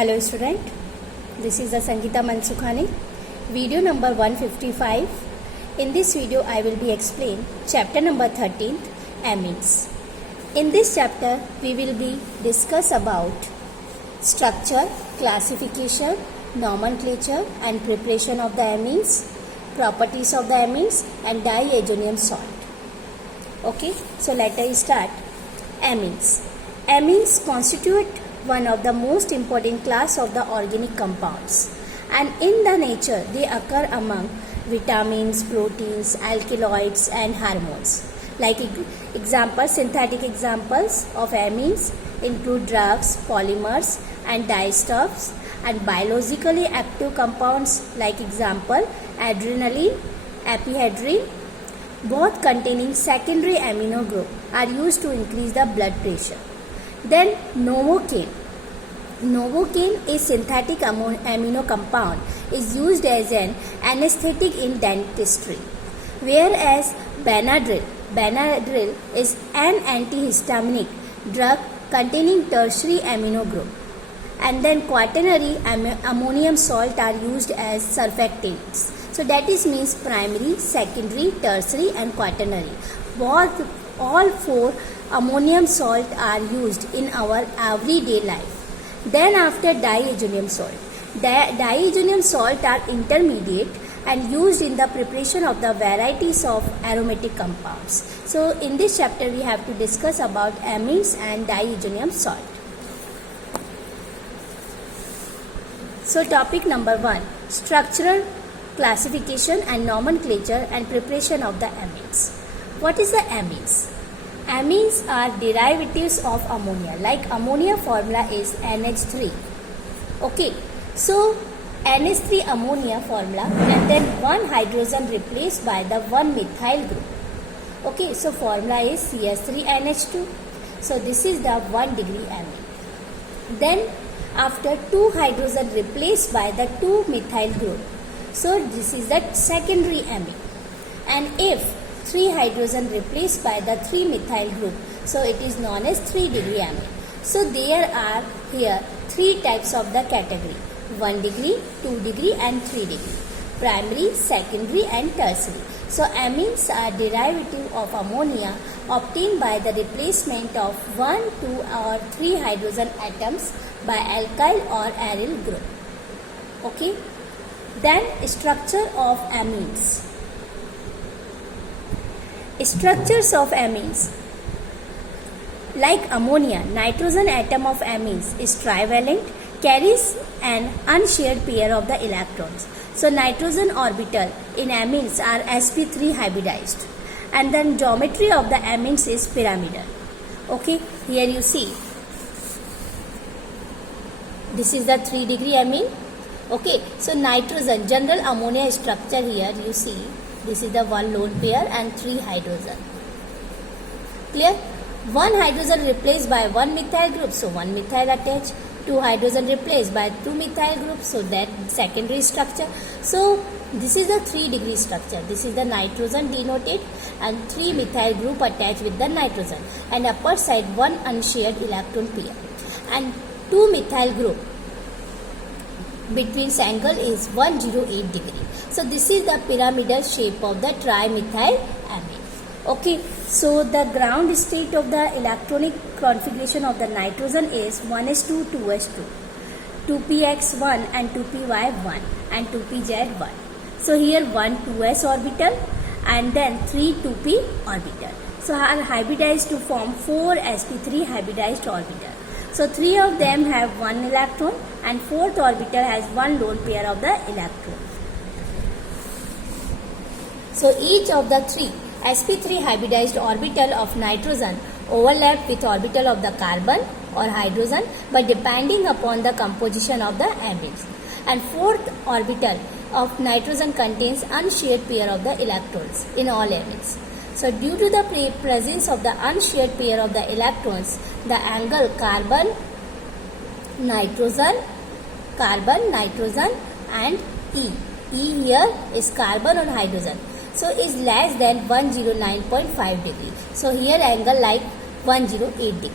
Hello student, this is the Sangeeta Mansukhani, video number 155. In this video I will be explain chapter number 13, amines. In this chapter we will be discuss about structure, classification, nomenclature and preparation of the amines, properties of the amines and diazonium salt. Okay, so let us start. Amines. Amines constitute one of the most important class of the organic compounds, and in the nature they occur among vitamins, proteins, alkaloids and hormones. Like synthetic examples of amines include drugs, polymers and dyestuffs, and biologically active compounds like example adrenaline, ephedrine, both containing secondary amino group are used to increase the blood pressure. Then novocaine. Novocaine is synthetic amino compound is used as an anesthetic in dentistry, whereas Benadryl. Benadryl is an antihistaminic drug containing tertiary amino group. And then quaternary ammonium salt are used as surfactants. So that is means primary, secondary, tertiary and quaternary. All four ammonium salt are used in our everyday life. Then after diazonium salt. Diazonium salt are intermediate and used in the preparation of the varieties of aromatic compounds. So in this chapter we have to discuss about amines and diazonium salt. So topic number 1, structural classification and nomenclature and preparation of the amines. What is the amines? Amines are derivatives of ammonia. Like ammonia formula is NH3. Okay, so NH3 ammonia formula and then one hydrogen replaced by the one methyl group. Okay, so formula is CS3NH2. So this is the 1 degree amine. Then after 2 hydrogen replaced by the 2 methyl group. So this is the secondary amine. And if 3 hydrogen replaced by the 3 methyl group, so it is known as 3 degree amine. So there are here 3 types of the category: 1 degree, 2 degree and 3 degree. Primary, secondary and tertiary. So amines are derivative of ammonia obtained by the replacement of 1, 2 or 3 hydrogen atoms by alkyl or aryl group. Okay. Then structure of amines. Structures of amines. Like ammonia, nitrogen atom of amines is trivalent, carries an unshared pair of the electrons. So nitrogen orbital in amines are sp3 hybridized, and then geometry of the amines is pyramidal. Okay, here you see this is the 3 degree amine. Okay, so nitrogen, general ammonia structure here you see. This is the one lone pair and 3 hydrogen. Clear? 1 hydrogen replaced by 1 methyl group, so 1 methyl attached. 2 hydrogen replaced by 2 methyl group, so that secondary structure. So this is the 3 degree structure. This is the nitrogen denoted and 3 methyl group attached with the nitrogen, and upper side 1 unshared electron pair and 2 methyl group. Between angle is 108 degree. So this is the pyramidal shape of the trimethyl amine. Okay, so the ground state of the electronic configuration of the nitrogen is 1s2, 2s2, 2px1 and 2py1 and 2pz1. So here 1 2s orbital and then 3 2p orbital. So are hybridized to form 4 sp3 hybridized orbital. So 3 of them have 1 electron and 4th orbital has 1 lone pair of the electrons. So each of the 3 sp3 hybridized orbital of nitrogen overlap with orbital of the carbon or hydrogen, but depending upon the composition of the amines. And 4th orbital of nitrogen contains unshared pair of the electrons in all amines. So due to the presence of the unshared pair of the electrons, the angle carbon, nitrogen and E here is carbon or hydrogen. So is less than 109.5 degree. So here angle like 108 degree.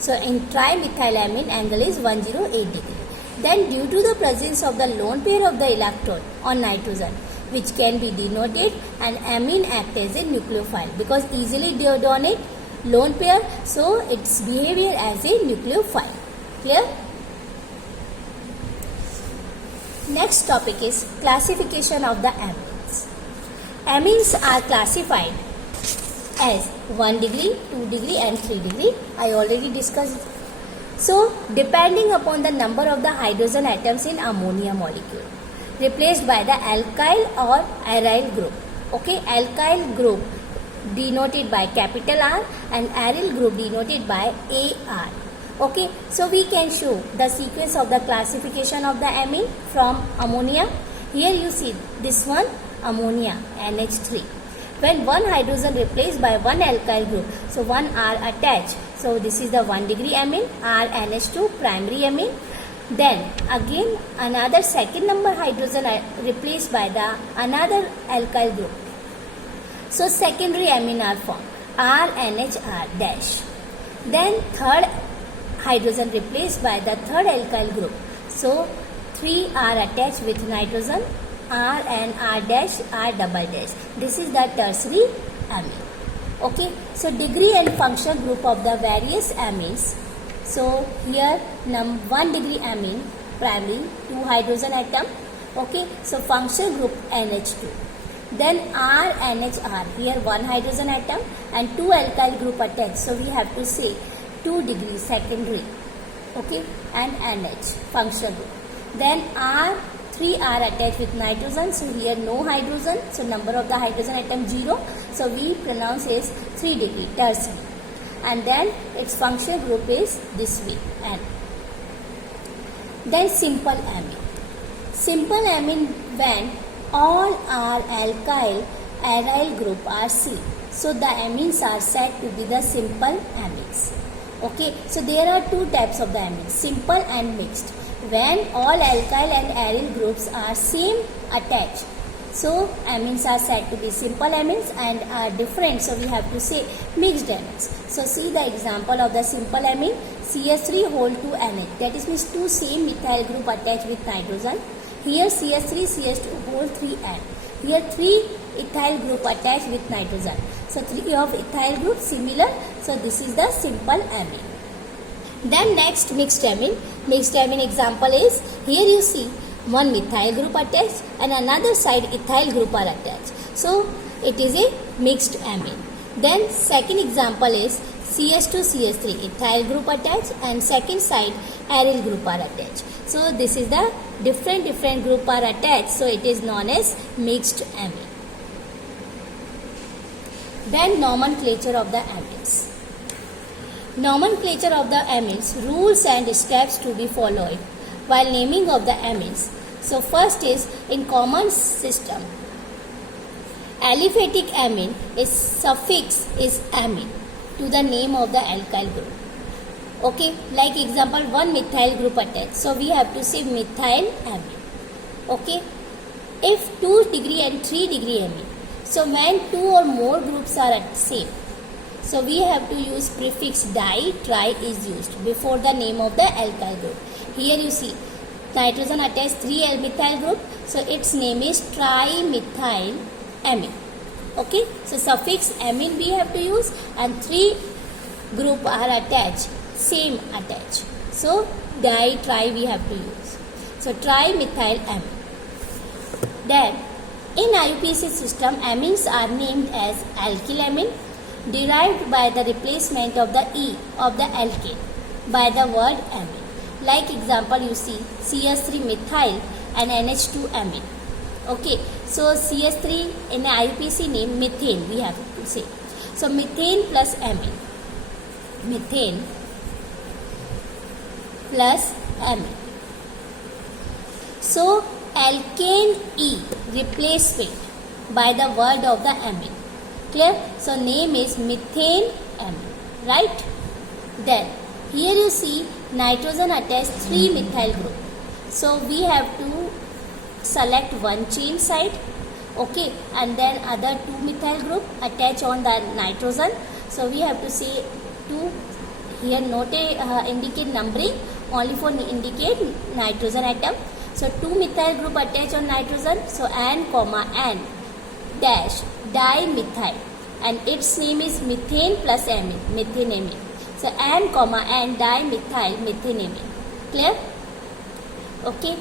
So in trimethylamine angle is 108 degree. Then due to the presence of the lone pair of the electron on nitrogen, which can be denoted, and amine act as a nucleophile because easily donate lone pair, so its behavior as a nucleophile. Clear? Next topic is classification of the amines. Amines are classified as 1 degree, 2 degree and 3 degree. I already discussed. So, depending upon the number of the hydrogen atoms in ammonia molecule, replaced by the alkyl or aryl group. Okay, alkyl group denoted by capital R and aryl group denoted by AR. Okay, so we can show the sequence of the classification of the amine from ammonia. Here you see this one, ammonia, NH3. When one hydrogen replaced by one alkyl group, so one R attached. So this is the 1 degree amine, RNH2 primary amine. Then again another second number hydrogen replaced by the another alkyl group. So secondary amine are formed, RNHR dash. Then third hydrogen replaced by the third alkyl group. So 3 are attached with nitrogen, R and R dash, R double dash. This is the tertiary amine. Okay, so degree and function group of the various amines. So here 1 degree amine, primary, 2 hydrogen atom. Okay, so function group NH2. Then RNHR, here 1 hydrogen atom and 2 alkyl group attached. So we have to say 2 degree secondary. Okay, and NH function group. Then R3 are attached with nitrogen. So here no hydrogen. So number of the hydrogen atom 0. So we pronounce as 3 degree tertiary. And then its function group is this way, N. Then simple amine. Simple amine when all are alkyl aryl group are C. So the amines are said to be the simple amines. Okay, so there are two types of the amines, simple and mixed. When all alkyl and aryl groups are same attached, so amines are said to be simple amines, and are different, so we have to say mixed amines. So see the example of the simple amine, CH3 whole 2 NH, that is means 2 same methyl group attached with nitrogen. Here CH3 CH2 whole 3 N. Here 3 ethyl group attached with nitrogen. So 3 of ethyl group similar. So this is the simple amine. Then next mixed amine. Mixed amine example is, here you see one methyl group attached and another side ethyl group are attached. So it is a mixed amine. Then second example is CH2 CH3 ethyl group attached and second side aryl group are attached. So this is the different group are attached. So it is known as mixed amine. Then nomenclature of the amines. Nomenclature of the amines, rules and steps to be followed while naming of the amines. So first is in common system, aliphatic amine is suffix is amine to the name of the alkyl group. Okay, like example, one methyl group attached. So we have to say methyl amine. Okay, if 2 degree and 3 degree amine. So when 2 or more groups are at same, so we have to use prefix di, tri is used before the name of the alkyl group. Here you see nitrogen attached 3 methyl group, so its name is trimethyl amine. Okay, so suffix amine we have to use, and 3 group are attached, same attached. So di, tri we have to use. So trimethyl amine. Then in IUPAC system, amines are named as alkylamine, derived by the replacement of the E of the alkane by the word amine. Like example, you see CH3 methyl and NH2 amine. Okay, so CH3 in IUPAC name methane we have to say. So methane plus amine. Methane plus amine. So alkane E replacement by the word of the amine. Clear? So name is methane amine, right? Then here you see nitrogen attached 3 methyl group. So we have to select one chain side, okay, and then other 2 methyl group attach on the nitrogen. So we have to say 2, here note indicate numbering only for indicate nitrogen atom. So 2 methyl group attached on nitrogen. So N comma N dash dimethyl, and its name is methane plus amine, methenamine. So N comma N dimethyl methenamine. Clear? Okay.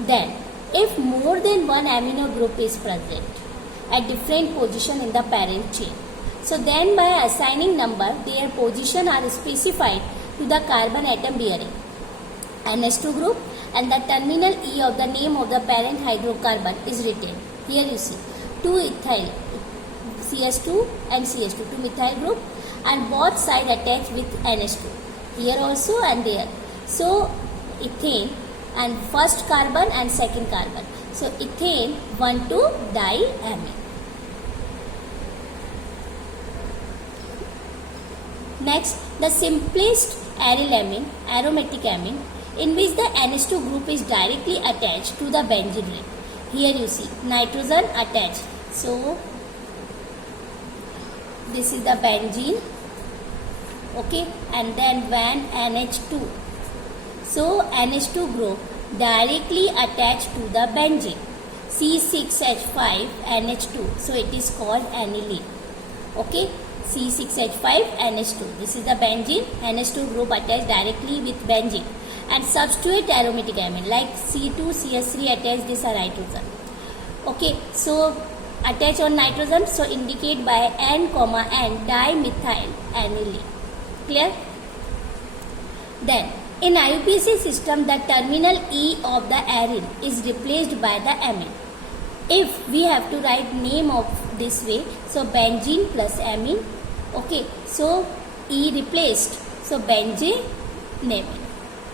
Then if more than one amino group is present at different position in the parent chain, so then by assigning number, their position are specified to the carbon atom bearing NH2 group, and the terminal E of the name of the parent hydrocarbon is written. Here you see 2 ethyl CH2 and CH2, 2 methyl group, and both side attached with NH2. Here also and there. So ethane and first carbon and second carbon. So ethane 1,2-diamine. Next, the simplest aryl amine, aromatic amine, in which the NH2 group is directly attached to the benzene ring. Here you see nitrogen attached. So this is the benzene. Okay, and then when NH2. So NH2 group directly attached to the benzene. C6H5 NH2. So it is called aniline. Okay. C6H5 NH2. This is the benzene. NH2 group attached directly with benzene. And substitute aromatic amine like C2CH3 attached, this are nitrogen. Okay, so attach on nitrogen, so indicate by N comma N dimethyl aniline. Clear? Then in IUPAC system, the terminal E of the aryl is replaced by the amine. If we have to write name of this way, so benzene plus amine. Okay, so E replaced, so benzene amine.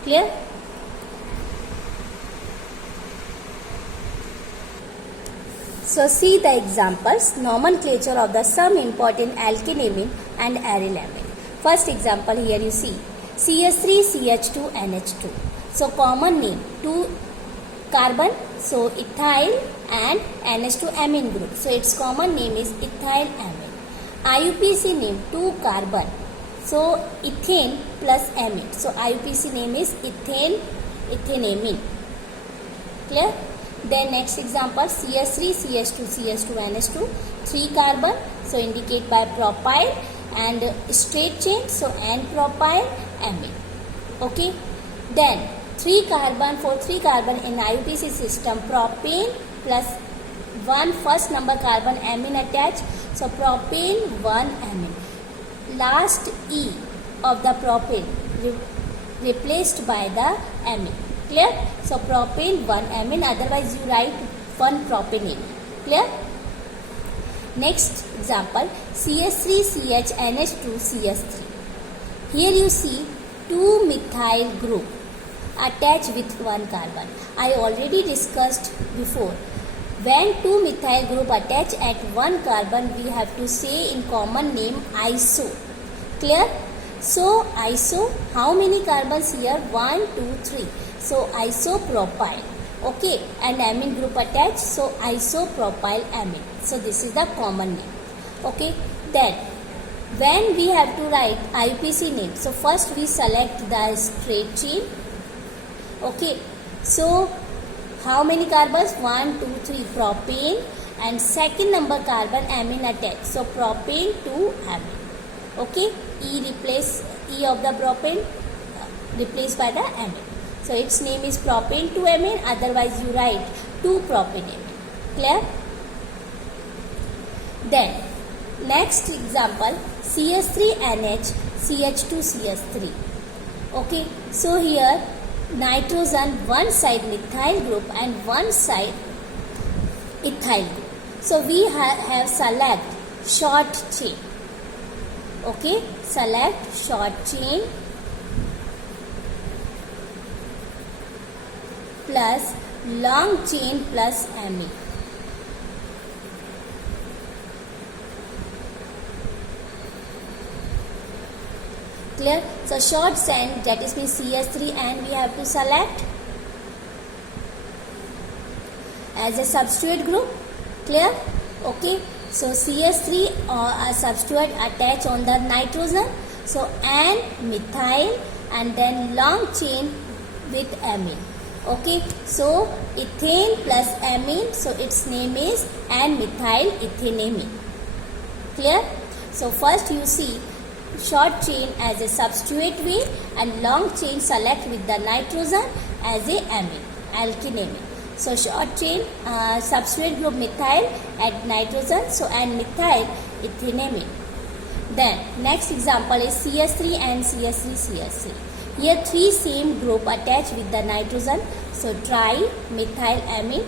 Clear? So see the examples, nomenclature of the some important alkylamine and arylamine. First example, here you see CH3 CH2 NH2. So common name 2 carbon, so ethyl and NH2 amine group. So its common name is ethyl amine. IUPAC name 2 carbon, so ethane plus amine. So IUPAC name is ethane, ethenamine. Clear? Then next example, CH3 CH2 CH2 NH2, 3 carbon, so indicate by propyl, and straight chain, so N-propyl amine. Okay. Then 3 carbon, for 3 carbon in IUPAC system, propane plus 1 first number carbon amine attached, so propane 1 amine. Last E of the propane replaced by the amine. Clear? So propane 1 amine, otherwise you write 1 propanene. Clear? Next example, CH3CH NH2 CH3. Here you see 2 methyl group attached with 1 carbon. I already discussed before. When 2 methyl group attach at 1 carbon, we have to say in common name iso. Clear? So iso, how many carbons here? 1, 2, 3. So isopropyl. Okay, and amine group attached, so isopropyl amine. So this is the common name. Okay, then when we have to write IUPAC name, so first we select the straight chain. Okay, so how many carbons? 1, 2, 3 propane, and second number carbon amine attached. So propane 2 amine. Okay, E of the propane replaced by the amine. So its name is propane 2 amine, otherwise you write 2 propanamine. Clear? Then next example, CH3NH CH2CH3. Okay, so here nitrogen one side methyl group and one side ethyl group. So we have select short chain. Okay, select short chain plus long chain plus amine. Clear? So short chain, that is means CH3, and we have to select as a substitute group. Clear? Okay. So CH3 or a substitute attach on the nitrogen. So N methyl and then long chain with amine. Okay, so ethane plus amine, so its name is N-methyl ethanamine. Clear? So first you see short chain as a substituent way and long chain select with the nitrogen as a amine, alkene. So short chain substituent group methyl add nitrogen, so N-methyl ethanamine. Then next example is CS3 and CS3. Here three same group attached with the nitrogen, so trimethylamine.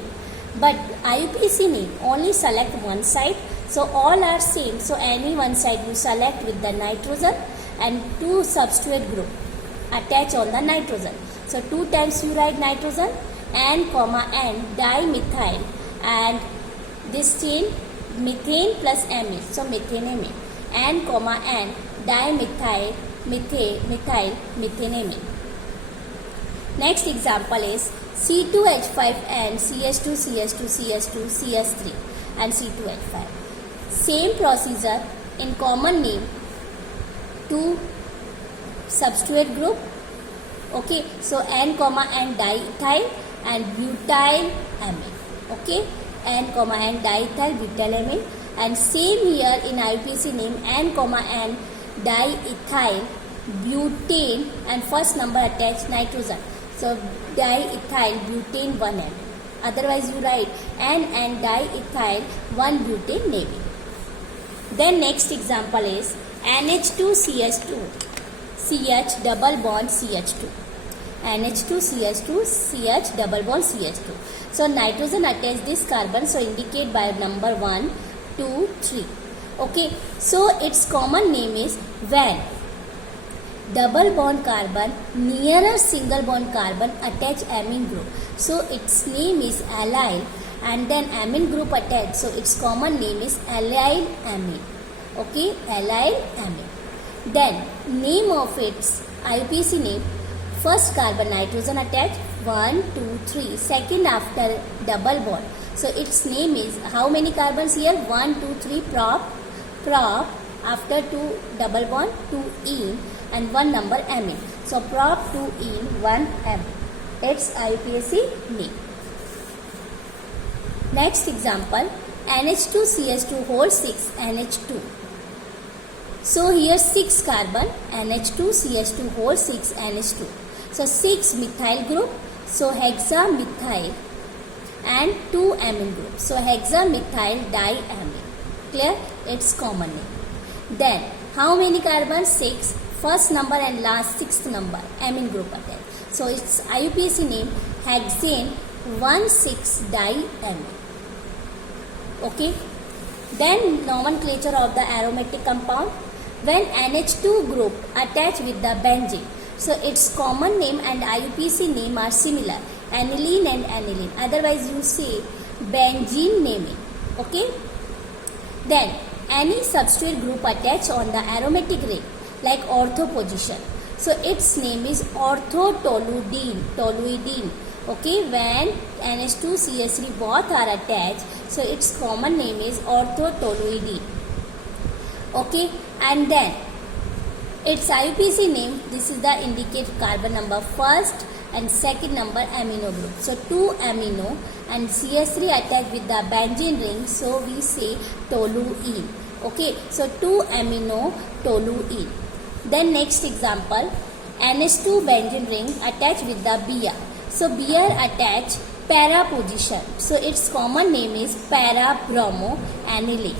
But IUPAC name only select one side, so all are same. So any one side you select with the nitrogen and two substituent group attach on the nitrogen. So 2 times you write nitrogen N, N dimethyl, and this chain methane plus amine, so methanamine. N, N dimethyl methanamine. Next example is C2H5N CH2 and C2H5. Same procedure in common name, two substituent group. Okay, so N, N diethyl and butylamine. Okay, N, N diethyl butylamine. And same here in IUPAC name N, N diethyl butane and first number attached nitrogen, so diethyl butane 1N. Otherwise you write N diethyl 1-butane. Then next example is NH2CH2 CH double bond CH2. NH2CH2 CH double bond CH2. So nitrogen attach this carbon, so indicate by number 1, 2, 3. Okay, so its common name is when double bond carbon nearer single bond carbon attach amine group, so its name is allyl, and then amine group attached, so its common name is allyl amine. Okay, allyl amine. Then name of its IUPAC name, first carbon nitrogen attached 1, 2, 3, second after double bond, so its name is, how many carbons here, 1, 2, 3 prop after 2 double bond 2 ene and 1 number amine, so prop 2 ene 1 amine. Its IUPAC name. Next example, NH2CH2 whole 6 NH2. So here 6 carbon NH2CH2 whole 6 NH2. So 6 methyl group, so hexamethyl, and 2 amine group, so hexamethyl diamine. Clear? Its common name. Then how many carbons? 6. First number and last 6th number amine group attached. So its IUPAC name hexane 1,6-diamine. Okay. Then nomenclature of the aromatic compound. When NH2 group attached with the benzene, so its common name and IUPAC name are similar, aniline and aniline. Otherwise you say benzene naming. Okay. Then any substitute group attached on the aromatic ring like ortho position, so its name is orthotoluidine. Okay, when NH2CH3 both are attached, so its common name is orthotoluidine. Okay, and then its IUPAC name, this is the indicate carbon number first and second number amino group. So 2 amino and CH3 attached with the benzene ring, so we say toluene. Okay, so 2 amino toluene. Then next example, NH2 benzene ring attached with the Br. So Br attached para position, so its common name is para bromo aniline.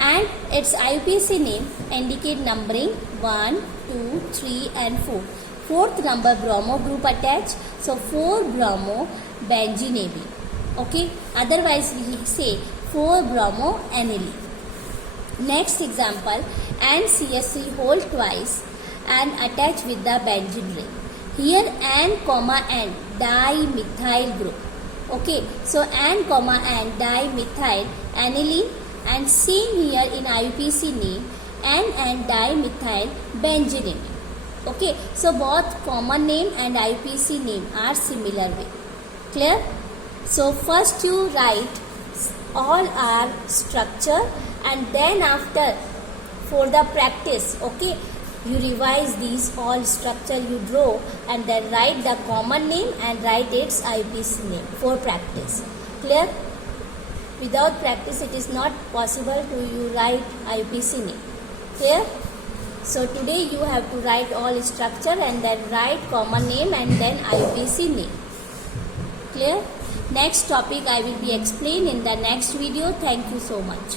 And its IUPAC name indicate numbering 1, 2, 3 and 4. Fourth number bromo group attached, so 4 bromo benzene. Okay, otherwise we say 4 bromo aniline. Next example, NCH3 whole twice and attached with the benzene ring. Here N, N dimethyl group. Okay, so N, N dimethyl aniline, and same here in IUPAC name N dimethyl benzene. Okay, so both common name and IUPAC name are similar way. Clear? So first you write all our structure, and then after for the practice, okay, you revise these all structure you draw and then write the common name and write its IUPAC name for practice. Clear? Without practice it is not possible to you write IUPAC name. Clear? So today you have to write all structure and then write common name and then IUPAC name. Clear? Next topic I will be explained in the next video. Thank you so much.